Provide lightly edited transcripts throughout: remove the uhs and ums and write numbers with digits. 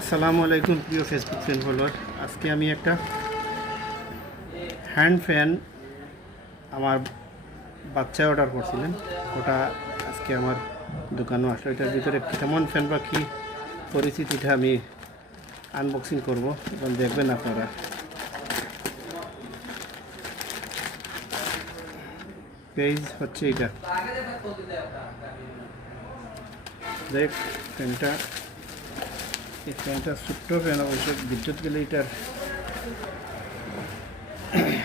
আসসালামু আলাইকুম প্রিয় ফেসবুক ফ্রেন্ড ফলোয়ার। আজকে আমি একটা হ্যান্ড ফ্যান আমার বাচ্চায় অর্ডার করছিলেন, ওটা আজকে আমার দোকানে আসলো। এটার ভিতরে কেমন ফ্যান বা কী পরিস্থিতিটা আমি আনবক্সিং করব এবং দেখবেন আপনারা। পেজ হচ্ছে এটা, দেখ ফ্যানটা, এই ফ্যানটা ছোট্ট ফ্যান, অবশ্য বিদ্যুৎ গেলে এটার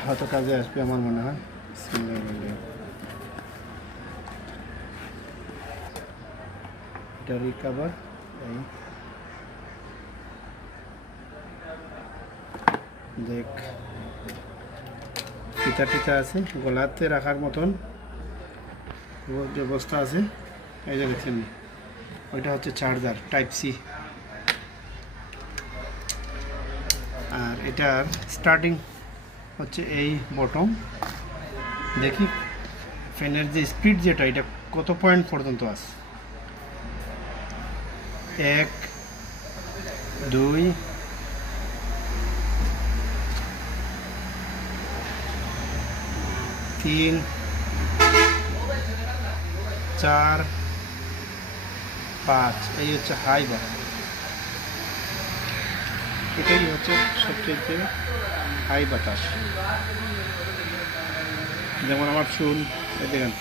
হয়তো কাজে আসবে আমার মনে হয়। এটা রিকভার, এই দেখ ফিতা টিতা আছে, গলাতে রাখার মতন ব্যবস্থা আছে। এই যে দেখছেন, ওইটা হচ্ছে চার্জার টাইপ সি। আর এটার স্টার্টিং হচ্ছে এই বটম। দেখি ফ্যানের যে স্পিড যেটা, এটা কত পয়েন্ট পর্যন্ত আছে। 1 2 3 4 5, এই হচ্ছে হাই বাটন। এটাই হচ্ছে সবচেয়ে হাই বাতাস। যেমন আমার চুল, এই দেখেন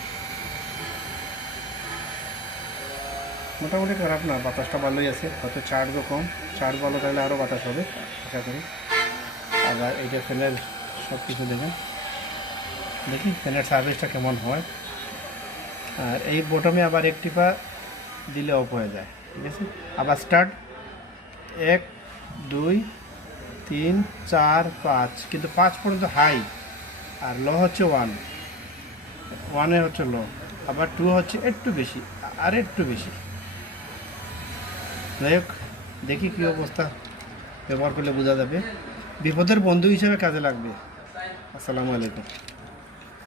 মোটামুটি খারাপ না, বাতাসটা ভালোই আছে। হয়তো চার্জও কম, চার্জ ভালো থাকলে আরও বাতাস হবে আশা করি। আবার এইটা ফ্যানের সব কিছু দেখেন, দেখি ফ্যানের সার্ভিসটা কেমন হয়। আর এই বটমে আবার এক টিপা দিলে অফ হয়ে যায়, ঠিক আছে। আবার স্টার্ট 1 2 3 4 5, কিন্তু 5 পর্যন্ত হাই, আর লো হচ্ছে 1 হচ্ছে লো, আবার 2 হচ্ছে একটু বেশি, আর একটু বেশি। যাই হোক, দেখি কী অবস্থা, ব্যবহার করলে বোঝা যাবে। বিপদের বন্ধু হিসেবে কাজে লাগবে। আসসালামু আলাইকুম।